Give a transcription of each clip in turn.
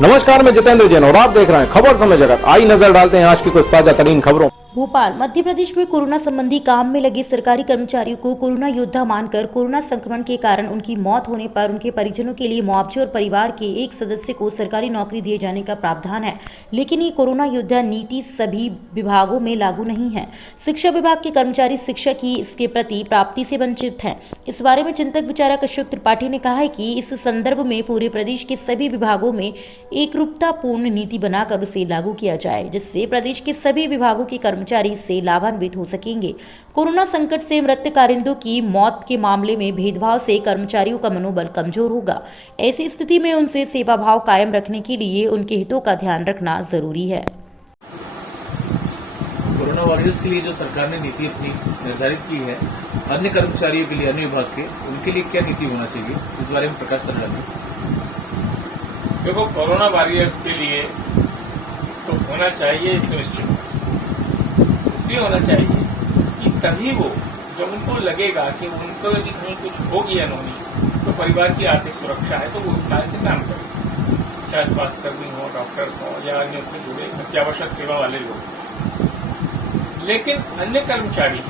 नमस्कार, मैं जितेंद्र जैन और आप देख रहे हैं खबर समय जगत। आई नजर डालते हैं आज की कुछ ताजा तरीन खबरों। भोपाल मध्य प्रदेश में कोरोना संबंधी काम में लगे सरकारी कर्मचारियों को कोरोना योद्धा मानकर कोरोना संक्रमण के कारण उनकी मौत होने पर उनके परिजनों के लिए मुआवजे और परिवार के एक सदस्य को सरकारी नौकरी दिए जाने का प्रावधान है। लेकिन ये कोरोना योद्धा नीति सभी विभागों में लागू नहीं है। शिक्षा विभाग के कर्मचारी शिक्षक ही इसके प्रति प्राप्ति से वंचित हैं। इस बारे में चिंतक विचारक अशोक त्रिपाठी ने कहा है कि इस संदर्भ में पूरे प्रदेश के सभी विभागों में एकरूपतापूर्ण नीति बनाकर उसे लागू किया जाए, जिससे प्रदेश के सभी विभागों के कर्मचारी से लाभान्वित हो सकेंगे। कोरोना संकट से मृत कारिंदों की मौत के मामले में भेदभाव से कर्मचारियों का मनोबल कमजोर होगा। ऐसी स्थिति में उनसे सेवा भाव कायम रखने के लिए उनके हितों का ध्यान रखना जरूरी है। कोरोना वॉरियर्स के लिए जो सरकार ने नीति अपनी निर्धारित की है, अन्य कर्मचारियों के लिए, अन्य विभाग के, उनके लिए क्या नीति होना चाहिए, इस बारे में प्रकाश डालें। देखो, कोरोना वॉरियर्स के लिए तो होना चाहिए सुनिश्चित, इसलिए होना चाहिए कि तभी वो, जब उनको लगेगा कि उनको यदि कहीं कुछ हो गया अनहोनी, तो परिवार की आर्थिक सुरक्षा है तो वो उत्साह से काम करें, चाहे स्वास्थ्यकर्मी हो, डॉक्टर्स हो या अन्य उससे जुड़े अत्यावश्यक सेवा वाले लोग। लेकिन अन्य कर्मचारी,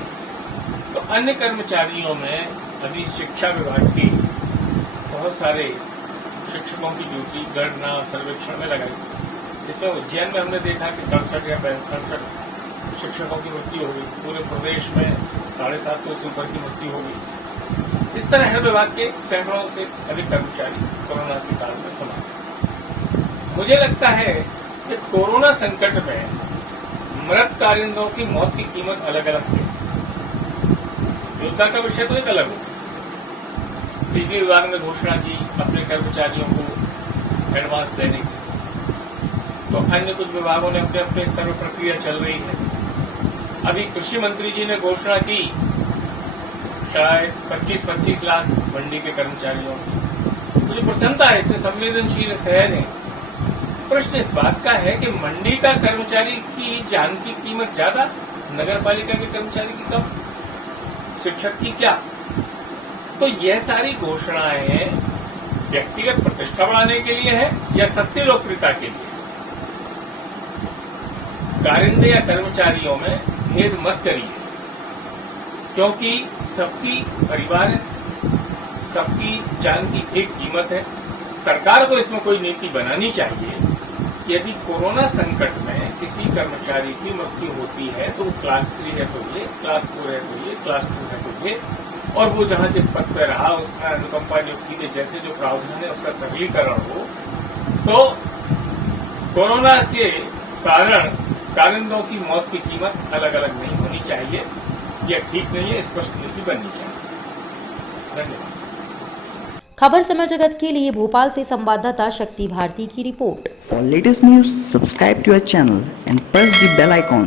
तो अन्य कर्मचारियों में अभी शिक्षा विभाग की बहुत सारे शिक्षकों की ड्यूटी गणना सर्वेक्षण में लगाई। इसमें उज्जैन में हमने देखा कि 67 या 65 शिक्षकों की मृत्यु हो गई। पूरे प्रदेश में 750 से ऊपर की मृत्यु हो गई। इस तरह हर विभाग के सैकड़ों से अधिक कर्मचारी कोरोना के काल में समाप्त। मुझे लगता है कि कोरोना संकट में मृत कारिंदों की मौत की कीमत अलग अलग थी। योद्धा का विषय तो एक अलग हो। बिजली विभाग ने घोषणा की अपने कर्मचारियों को एडवांस देने की, तो अन्य कुछ विभागों ने अपने अपने स्तर पर प्रक्रिया चल रही है। अभी कृषि मंत्री जी ने घोषणा की शायद 25-25 लाख मंडी के कर्मचारियों की। मुझे प्रसन्नता है, इतने संवेदनशील सहज है। प्रश्न इस बात का है कि मंडी का कर्मचारी की जान की कीमत ज्यादा, नगर पालिका के कर्मचारी की कम, शिक्षक की क्या? तो यह सारी घोषणाएं व्यक्तिगत प्रतिष्ठा बढ़ाने के लिए है या सस्ती लोकप्रियता के लिए? कारिंदे या कर्मचारियों में भेद मत करिए, क्योंकि सबकी परिवार, सबकी जान की एक कीमत है। सरकार को इसमें कोई नीति बनानी चाहिए। यदि कोरोना संकट में किसी कर्मचारी की मृत्यु होती है तो वो क्लास 3 है तो ये, क्लास 4 है तो ये, क्लास 2 है तो ये, और वो जहां जिस पद पर रहा उसमें अनुकंपा नियुक्ति के जैसे जो प्रावधान है उसका सरलीकरण हो। तो कोरोना के कारण कारिंदों की मौत की कीमत अलग अलग नहीं होनी चाहिए। यह ठीक नहीं है, स्पष्ट नीति बननी चाहिए। धन्यवाद। खबर समय जगत के लिए भोपाल से संवाददाता शक्ति भारती की report. For latest news, subscribe to our channel and press the bell icon.